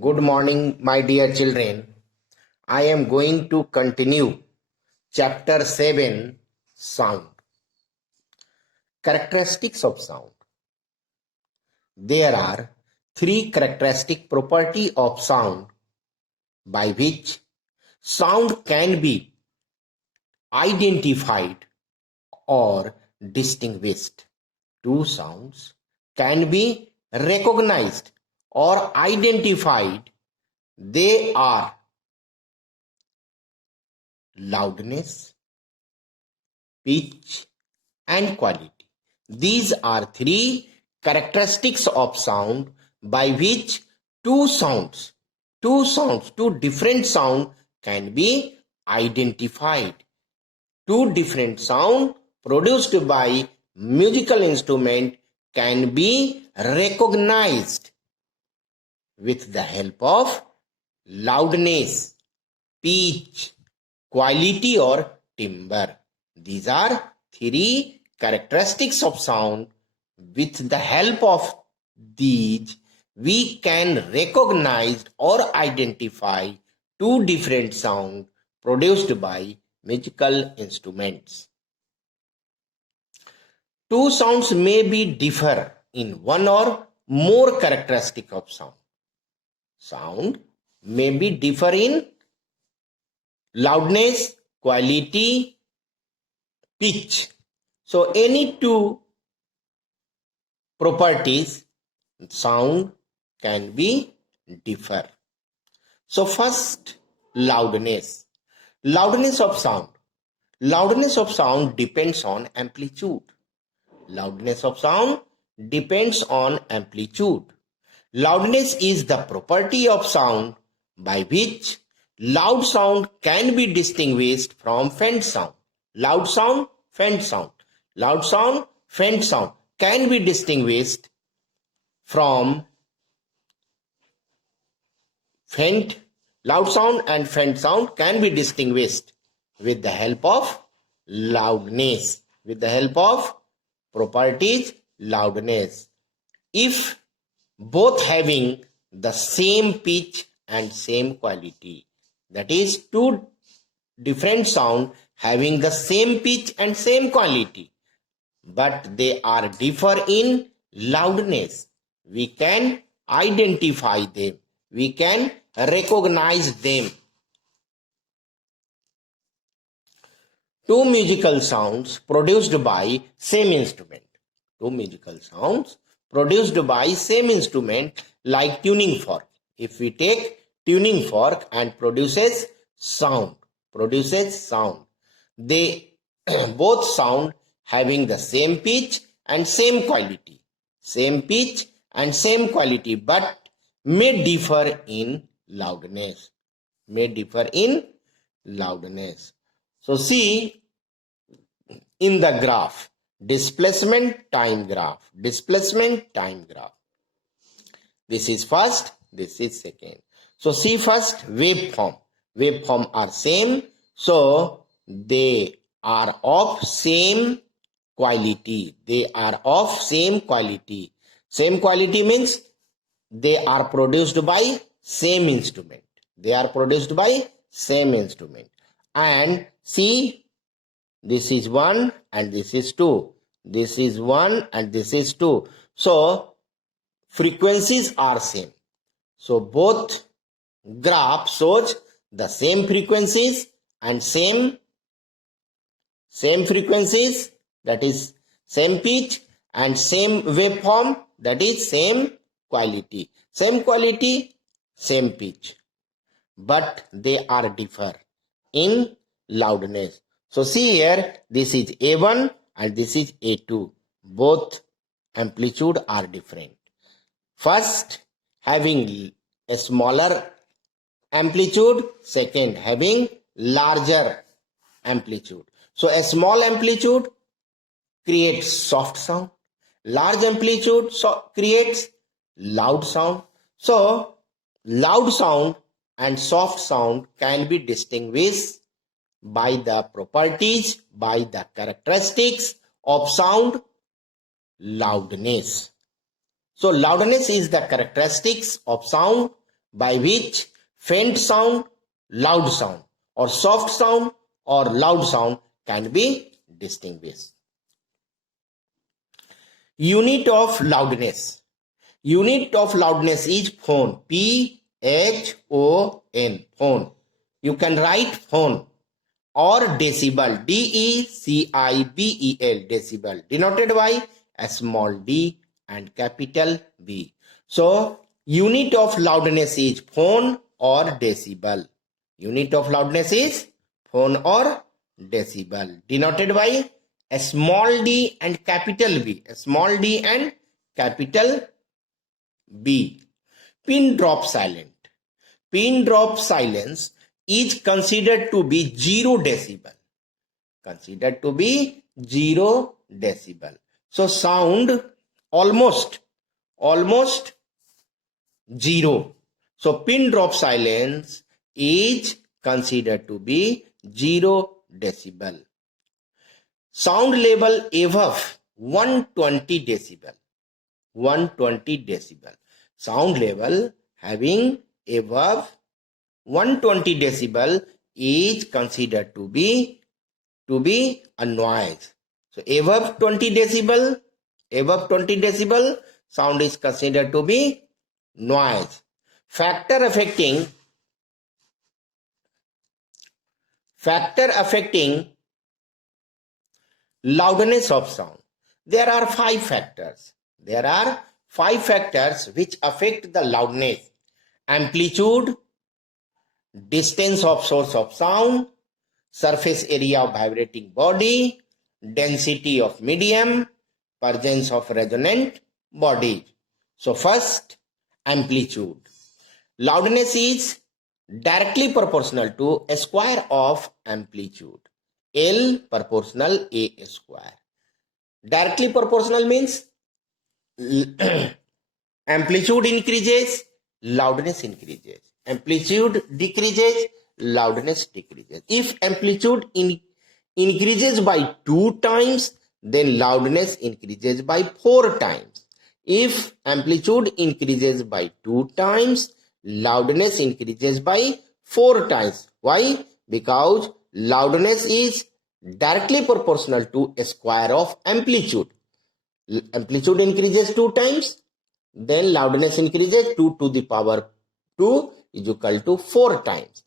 Good morning, my dear children. I am going to continue Chapter 7, Sound. Characteristics of sound. There are three characteristic properties of sound by which sound can be identified or distinguished. Two sounds can be recognized or identified. They are loudness, pitch, and quality. These are three characteristics of sound by which two different sounds can be identified. Two different sounds produced by musical instrument can be recognized with the help of loudness, pitch, quality or timbre. These are three characteristics of sound. With the help of these, we can recognize or identify two different sounds produced by musical instruments. Two sounds may be differ in one or more characteristic of sound. Sound may be differ in loudness, quality, pitch. So any two properties, sound can be differ. So first, loudness. Loudness of sound. Loudness of sound depends on amplitude. Loudness of sound depends on amplitude. Loudness is the property of sound by which loud sound can be distinguished from faint sound. Loud sound, faint sound. Loud sound, faint sound can be distinguished from faint. Loud sound and faint sound can be distinguished with the help of loudness, with the help of properties loudness. If both having the same pitch and same quality, that is two different sound having the same pitch and same quality, but they are differ in loudness, we can identify them, we can recognize them. Two musical sounds produced by same instrument. Two musical sounds produced by same instrument like tuning fork. If we take tuning fork and produces sound, they both sound having the same pitch and same quality, but may differ in loudness, So see in the graph, displacement time graph. This is first, this is second. So see first waveform. Waveform are same, so they are of same quality. Same quality means they are produced by same instrument. And see, this is 1 and this is 2. This is 1 and this is 2. So frequencies are same. So both graph shows the same frequencies and same frequencies, that is same pitch, and same waveform, that is same quality, same pitch, but they are differ in loudness. So see here, this is A1 and this is A2. Both amplitude are different. First, having a smaller amplitude, second, having larger amplitude. So a small amplitude creates soft sound, large amplitude creates loud sound. So loud sound and soft sound can be distinguished by the properties, by the characteristics of sound. Loudness. So loudness is the characteristics of sound by which faint sound, loud sound, or soft sound or loud sound can be distinguished. Unit of loudness. Unit of loudness is phone. P-H-O-N. Phone. You can write phone. Or decibel. D-E-C-I-B-E-L. Decibel. Denoted by a small d and capital B. So, unit of loudness is phone or decibel. Unit of loudness is phone or decibel. Denoted by a small d and capital B. A small d and capital B. Pin drop silent. Pin drop silence is considered to be 0 decibel. Considered to be 0 decibel. So sound almost 0. So pin drop silence is considered to be 0 decibel. Sound level above 120 decibel. 120 decibel. Sound level having above 120 decibel is considered to be a noise. So above 20 decibel, sound is considered to be noise. Factor affecting loudness of sound. There are 5 factors. There are 5 factors which affect the loudness. Amplitude, distance of source of sound, surface area of vibrating body, density of medium, presence of resonant body. So first, amplitude. Loudness is directly proportional to a square of amplitude. L proportional A square. Directly proportional means amplitude increases, loudness increases. Amplitude decreases, loudness decreases. If amplitude increases by 2 times, then loudness increases by 4 times. If amplitude increases by 2 times, loudness increases by 4 times. Why? Because loudness is directly proportional to a square of amplitude. Amplitude increases 2 times, then loudness increases 2 to the power 2 is equal to 4 times.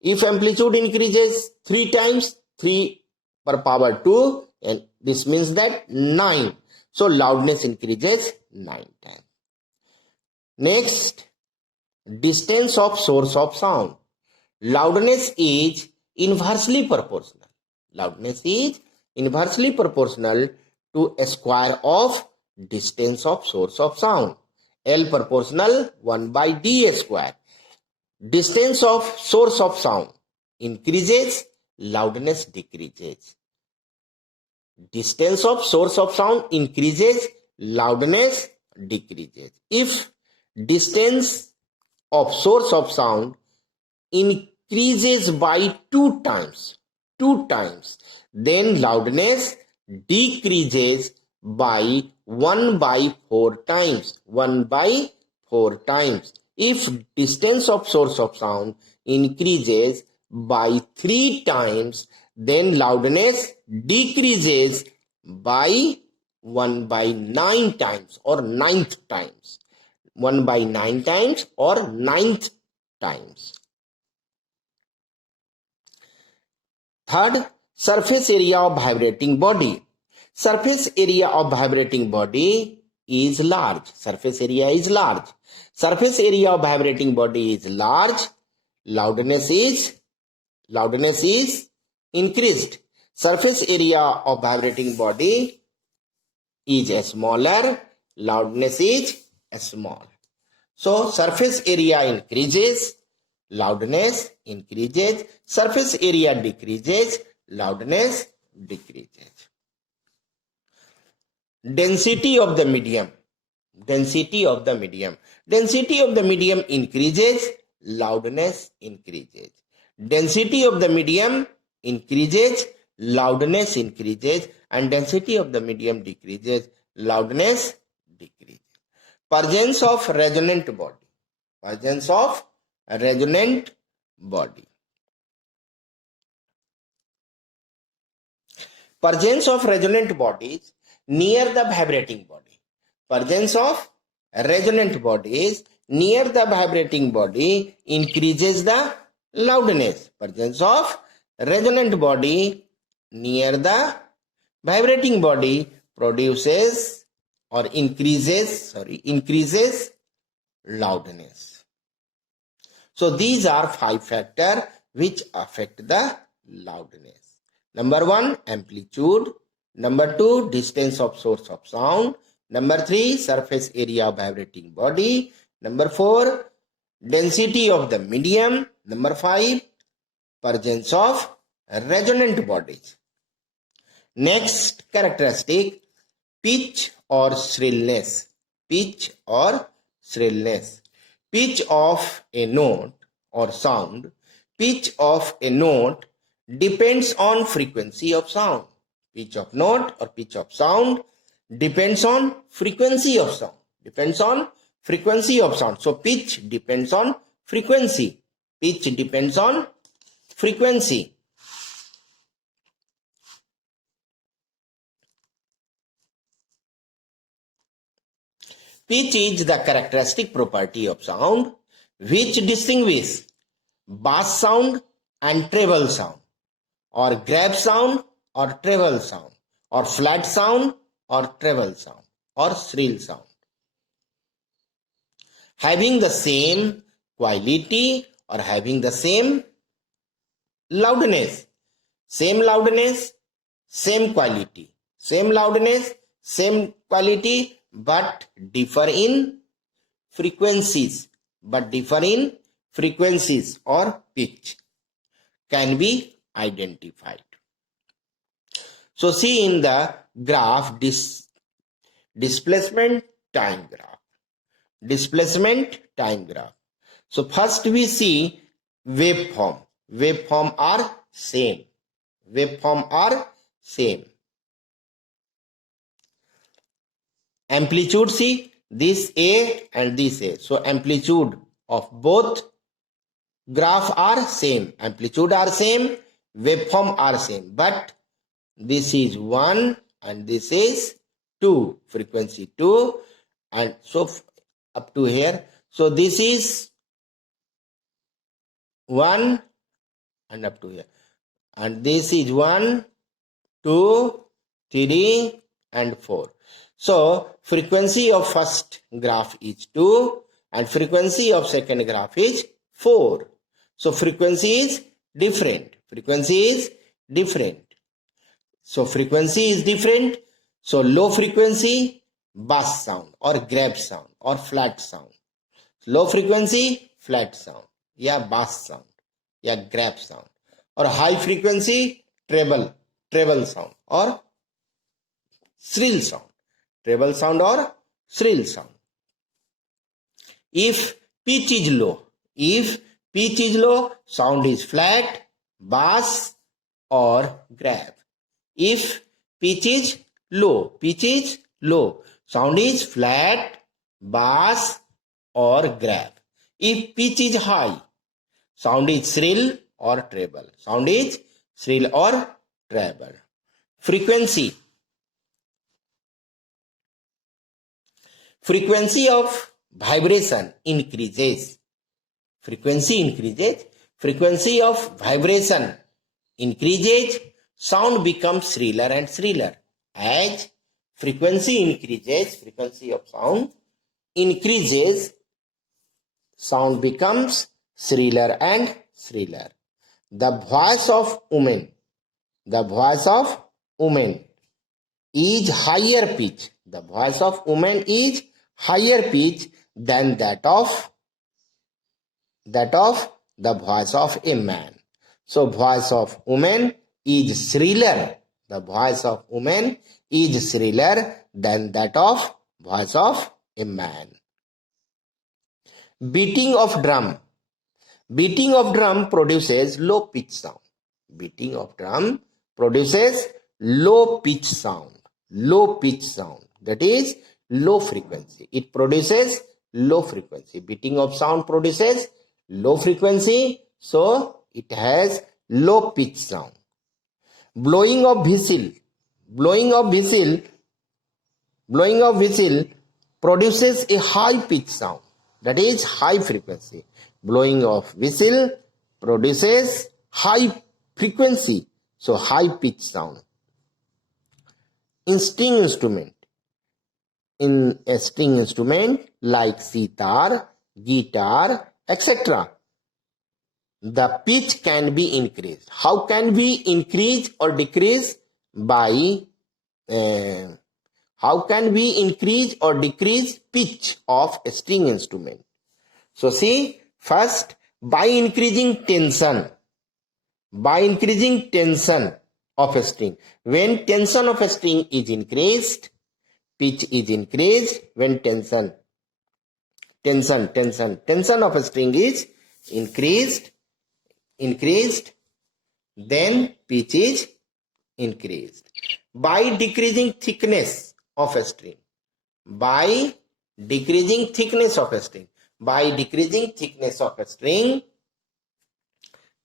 If amplitude increases 3 times, 3 per power 2, and this means that 9. So loudness increases 9 times. Next, distance of source of sound. Loudness is inversely proportional. Loudness is inversely proportional to a square of distance of source of sound. L proportional 1 by D square. Distance of source of sound increases, loudness decreases. Distance of source of sound increases, loudness decreases. If distance of source of sound increases by 2 times, then loudness decreases by 1 by 4 times. 1 by 4 times. If distance of source of sound increases by 3 times, then loudness decreases by 1 by 9 times or 9th times. 1 by 9 times or 9th times. Third, surface area of vibrating body. Surface area of vibrating body is large. Surface area is large. Surface area of vibrating body is large. Loudness is increased. Surface area of vibrating body is smaller. Loudness is small. So surface area increases, loudness increases. Surface area decreases, loudness decreases. Density of the medium. Density of the medium. Density of the medium increases, loudness increases. Density of the medium increases, loudness increases, and density of the medium decreases, loudness decreases. Presence of resonant body. Presence of resonant body. Presence of resonant bodies near the vibrating body. Presence of resonant bodies near the vibrating body increases the loudness. Presence of resonant body near the vibrating body produces or increases loudness. So these are 5 factors which affect the loudness. Number 1, amplitude. Number 2, distance of source of sound. Number 3, surface area of vibrating body. Number 4, density of the medium. Number 5, presence of resonant bodies. Next characteristic, pitch or shrillness. Pitch or shrillness. Pitch of a note or sound. Pitch of a note depends on frequency of sound. Pitch of note or pitch of sound depends on frequency of sound. Depends on frequency of sound. So pitch depends on frequency. Pitch depends on frequency. Pitch is the characteristic property of sound which distinguishes bass sound and treble sound, or grave sound or treble sound, or flat sound or treble sound, or shrill sound. Having the same quality or having the same loudness. Same loudness, same quality. Same loudness, same quality, but differ in frequencies. But differ in frequencies or pitch can be identified. So see in the graph, displacement time graph. Displacement time graph. So first we see waveform. Waveform are same. Waveform are same. Amplitude, see this A and this A. So amplitude of both graph are same. Amplitude are same. Waveform are same. But this is 1 and this is 2. Frequency 2. And so up to here. So this is 1 and up to here. And this is 1, 2, 3 and 4. So frequency of first graph is 2 and frequency of second graph is 4. So frequency is different. Frequency is different. So frequency is different. So low frequency, bass sound or grave sound or flat sound. Low frequency, flat sound. Yeah, bass sound. Yeah, grave sound. Or high frequency, treble sound or shrill sound. Treble sound or shrill sound. If pitch is low, sound is flat, bass or grave. If pitch is low, sound is flat, bass or grave. If pitch is high, sound is shrill or treble. Sound is shrill or treble. Frequency. Frequency of vibration increases. Frequency increases. Frequency of vibration increases. Sound becomes shriller and shriller. As frequency increases, frequency of sound increases, sound becomes shriller and shriller. The voice of woman is higher pitch. The voice of woman is higher pitch than that of the voice of a man. So voice of woman is shriller. The voice of woman is shriller than that of voice of a man. Beating of drum. Beating of drum produces low pitch sound. Beating of drum produces low pitch sound. Low pitch sound. That is low frequency. It produces low frequency. Beating of sound produces low frequency, so it has low pitch sound. Blowing of whistle. Blowing of whistle produces a high pitch sound, that is high frequency. Blowing of whistle produces high frequency, so high pitch sound. In string instrument, in a string instrument like sitar, guitar, etc., the pitch can be increased. How can we increase or decrease? How can we increase or decrease pitch of a string instrument? So see, first, by increasing tension of a string. When tension of a string is increased, pitch is increased. When tension of a string is increased, then pitch is increased. By decreasing thickness of a string,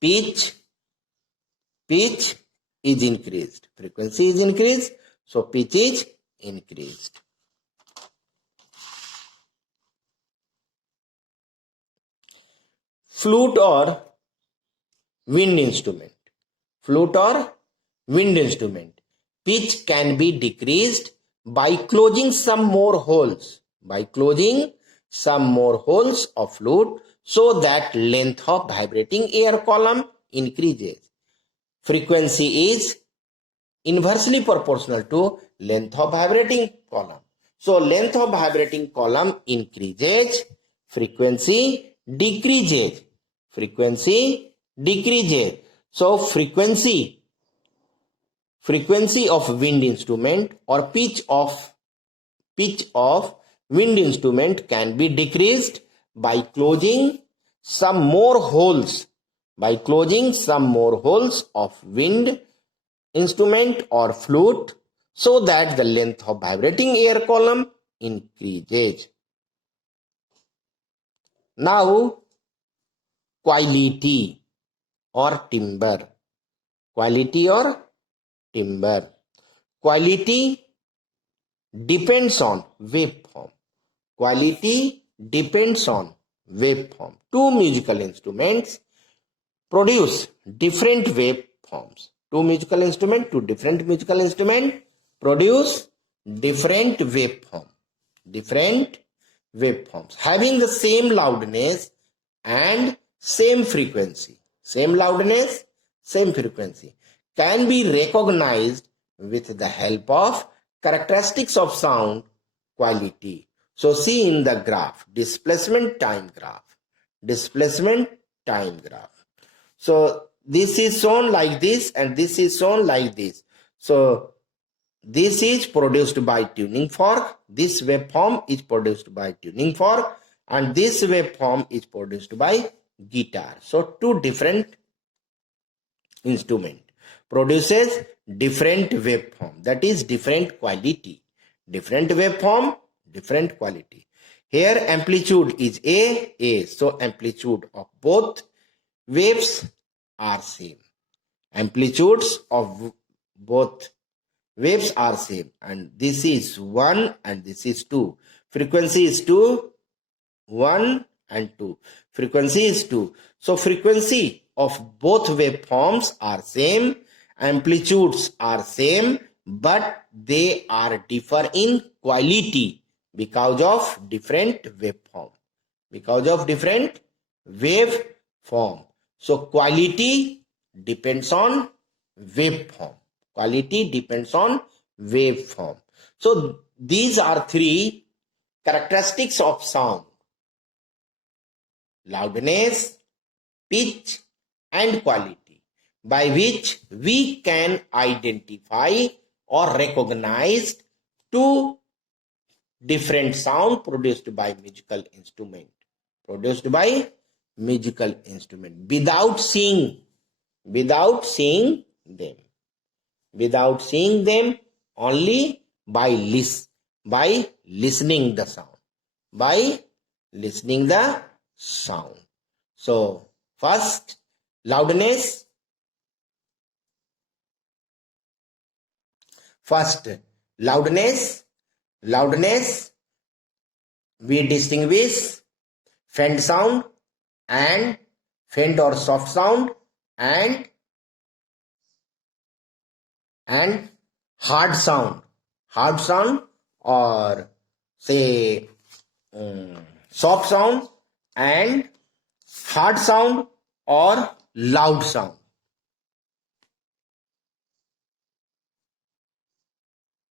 pitch is increased, frequency is increased, so pitch is increased. Flute or wind instrument. Pitch can be decreased by closing some more holes. Of flute, so that length of vibrating air column increases. Frequency is inversely proportional to length of vibrating column. So length of vibrating column increases, frequency decreases. So frequency of wind instrument or pitch of wind instrument can be decreased by closing some more holes of wind instrument or flute, so that the length of vibrating air column increases. Now, quality or timbre. Quality depends on waveform. Two musical instruments produce different waveforms. Two different musical instruments produce different waveforms having the same loudness and same frequency. Can be recognized with the help of characteristics of sound quality. So see in the graph, displacement time graph. So this is shown like this and this is shown like this. So this is produced by tuning fork. This waveform is produced by tuning fork, and this waveform is produced by guitar. So two different instrument produces different waveform, that is different quality. Different waveform, different quality. Here amplitude is A, so amplitude of both waves are same. Amplitudes of both waves are same, and this is 1 and this is 2. Frequency is 2, 1 and 2. Frequency is 2. So frequency of both waveforms are same, amplitudes are same, but they are differ in quality because of different waveform. So quality depends on waveform. So these are three characteristics of sound: loudness, pitch, and quality, by which we can identify or recognize two different sound produced by musical instrument. Without seeing them, only by listening the sound. listening the sound. So first, loudness. First, loudness. Loudness, we distinguish faint sound and faint or soft sound and hard sound or say soft sound and hard sound or loud sound.